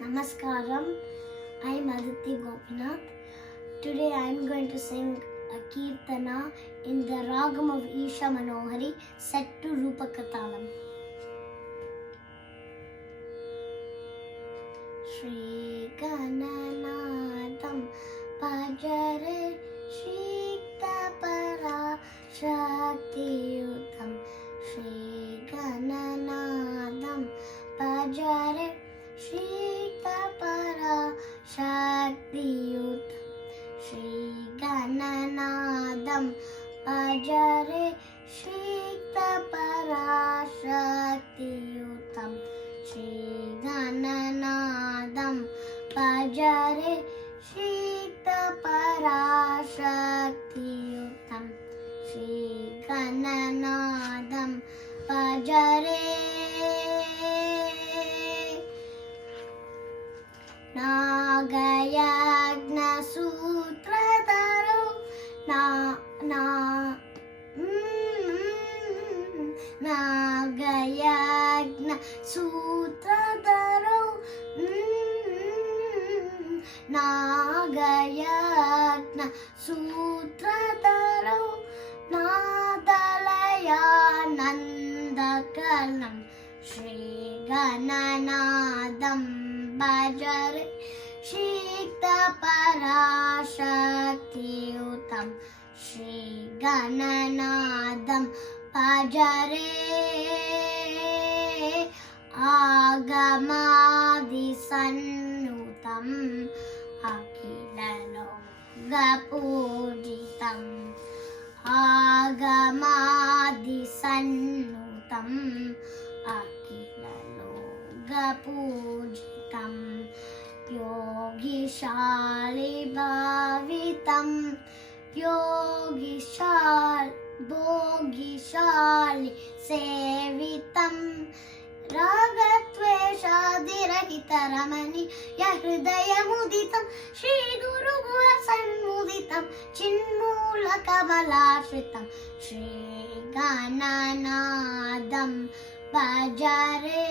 Namaskaram. I am Aditi Gopinath. Today I am going to sing a Kirtana in the Ragam of Isha Manohari set to Rupakatalam. Shri Gananadam Pajare Shiktapara Shaktiyutam Shri Gananadam Pajare Shiktapara Shaktiyutam Shri Gananadam Pajare Shiktapara Shaktiyutam Shri Gananadam Pajare Shiktapara Shaktiyutam Shri Gananadam Pajare Nagayagna Sutradharo Nagayagna Sutradharo Nagayagna Sutradharo Nadalaya Nandakalam Shri Gananadam Bajare Shiktapara Shaktiyutam Shri Gananadam Bajare Agamadi Sannutam Akilalogapujitam Agamadi Sannutam Akilalogapujitam Yogishali Bhavitam Bogishali Sevitam Ragattveshadirahitamani Yahridayamuditam Shri Guru Sanmuditam Chinmula Kamalashitam Shri Gananadam Bajare